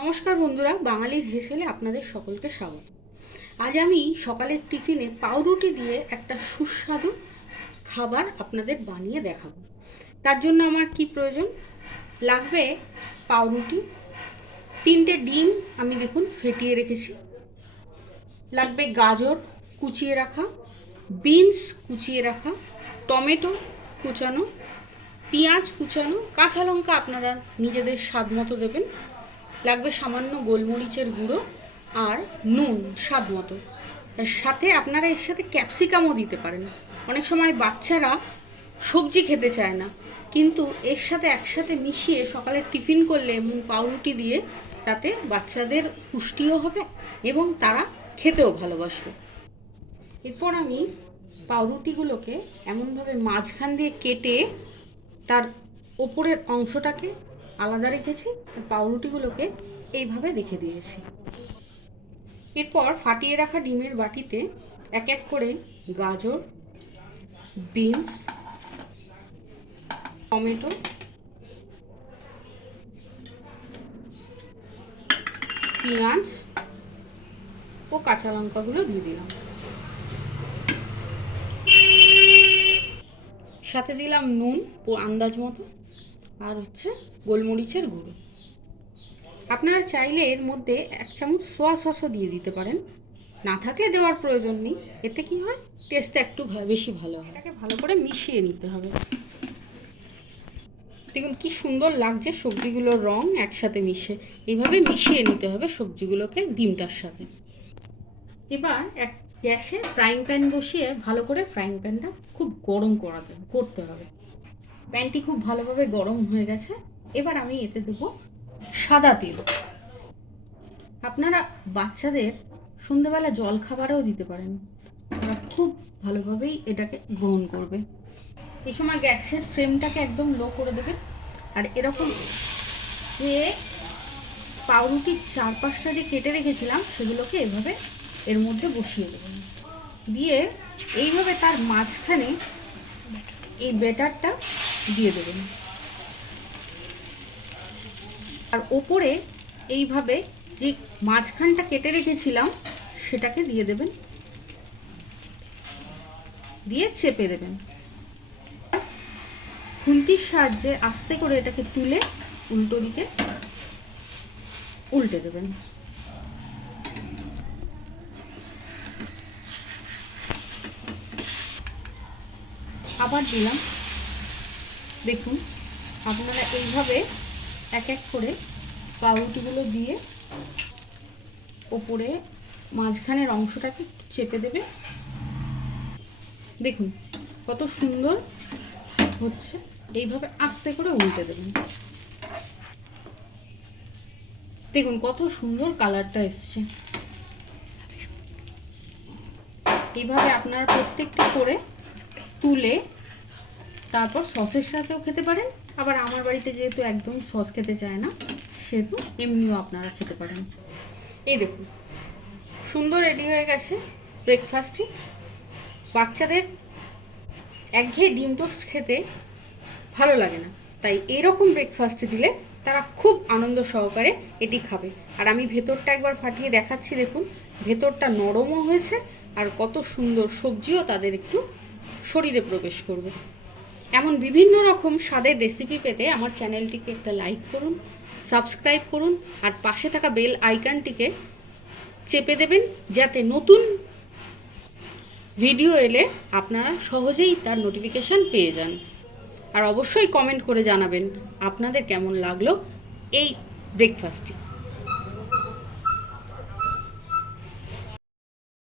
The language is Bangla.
নমস্কার বন্ধুরা, বাঙালির হেসেলে আপনাদের সকলকে স্বাগত। আজ আমি সকালের টিফিনে পাউরুটি দিয়ে একটা সুস্বাদু খাবার আপনাদের বানিয়ে দেখাবো। তার জন্য আমার কি প্রয়োজন লাগবে? পাউরুটি, 3টে ডিম আমি দেখুন ফেটিয়ে রেখেছি, লাগবে গাজর কুচিয়ে রাখা, বিনস কুচিয়ে রাখা, টমেটো কুচানো, পেঁয়াজ কুচানো, কাঁচা লঙ্কা আপনারা নিজেদের স্বাদ মতো দেবেন, লাগবে সামান্য গোলমরিচের গুঁড়ো আর নুন স্বাদ মতো। সাথে আপনারা এর সাথে ক্যাপসিকামও দিতে পারেন। অনেক সময় বাচ্চারা সবজি খেতে চায় না, কিন্তু এর সাথে একসাথে মিশিয়ে সকালে টিফিন করলে এবং পাউরুটি দিয়ে তাতে বাচ্চাদের পুষ্টিও হবে এবং তারা খেতেও ভালোবাসবে। এরপর আমি পাউরুটিগুলোকে এমনভাবে মাঝখান দিয়ে কেটে তার ওপরের অংশটাকে আলাদা রেখেছি আর পাউরুটিগুলোকে এইভাবে রেখে দিয়েছি। এরপর ফাটিয়ে রাখা ডিমের বাটিতে এক এক করে গাজর, বিনস, টমেটো, পেঁয়াজ ও কাঁচা লঙ্কাগুলো দিয়ে দিলাম, সাথে দিলাম নুন ও আন্দাজ মতো আর গোলমরিচের গুঁড়ো। আপনারা চাইলে এর মধ্যে 1 চামচ সোয়া সসও দিয়ে দিতে পারেন, না থাকলে দেওয়ার প্রয়োজন নেই। এতে কি হয়, টেস্টটা একটু বেশি ভালো হয়। এটাকে ভালো করে মিশিয়ে নিতে হবে। দেখুন কি সুন্দর লাগছে সবজিগুলোর রং একসাথে মিশে। এইভাবে মিশিয়ে নিতে হবে সবজিগুলোকে ডিমটার সাথে। এবার এক গ্যাসে ফ্রাইং প্যান বসিয়ে ভালো করে ফ্রাইং প্যানটা খুব গরম করতে হবে। প্যানটি খুব ভালোভাবে গরম হয়ে গেছে। এবার আমি এতে দেবো সাদা তেল। আপনারা বাচ্চাদের সন্ধ্যাবেলা জল খাবারেও দিতে পারেন, তারা খুব ভালোভাবেই এটাকে গ্রহণ করবে। এই সময় গ্যাসের ফ্লেমটাকে একদম লো করে দেবেন আর এরকম যে পাউরুটির 4-5টা যে কেটে রেখেছিলাম সেগুলোকে এভাবে এর মধ্যে বসিয়ে দেবেন, দিয়ে এইভাবে তার মাঝখানে এই ব্যাটারটা দিয়ে দেবেন আর ওপরে এইভাবে যে মাঝখানটা কেটে রেখেছিলাম সেটাকে দিয়ে দেবেন, দিয়ে চেপে দেবেন। খুন্তির সাহায্যে আস্তে করে এটাকে তুলে উল্টো দিকে উল্টে দেবেন। আবার দিলাম। দেখুন আপনারা এইভাবে এক এক করে পাউরুটিগুলো দিয়ে ওপরে মাঝখানের অংশটাকে চেপে দেবে। দেখুন কত সুন্দর হচ্ছে। এইভাবে আস্তে করে উল্টে দেবেন। দেখুন কত সুন্দর কালারটা এসছে। এইভাবে আপনারা প্রত্যেকটা করে তুলে তারপর সসের সাথেও খেতে পারেন। আবার আমার বাড়িতে যেহেতু একদম সস খেতে চায় না, সেহেতু এমনিও আপনারা খেতে পারেন। এই দেখুন সুন্দর রেডি হয়ে গেছে ব্রেকফাস্টটি। বাচ্চাদের একঘেয়ে ডিম টোস্ট খেতে ভালো লাগে না, তাই এরকম ব্রেকফাস্ট দিলে তারা খুব আনন্দ সহকারে এটি খাবে। আর আমি ভেতরটা একবার ফাটিয়ে দেখাচ্ছি। দেখুন ভেতরটা নরমও হয়েছে আর কত সুন্দর সবজিও তাদের একটু শরীরে প্রবেশ করবে। এমন বিভিন্ন রকম স্বাদের রেসিপি পেতে আমার চ্যানেলটিকে একটা লাইক করুন, সাবস্ক্রাইব করুন আর পাশে থাকা বেল আইকনটিকে চেপে দেবেন, যাতে নতুন ভিডিও এলে আপনারা সহজেই তার নোটিফিকেশান পেয়ে যান। আর অবশ্যই কমেন্ট করে জানাবেন আপনাদের কেমন লাগলো এই ব্রেকফাস্টটি।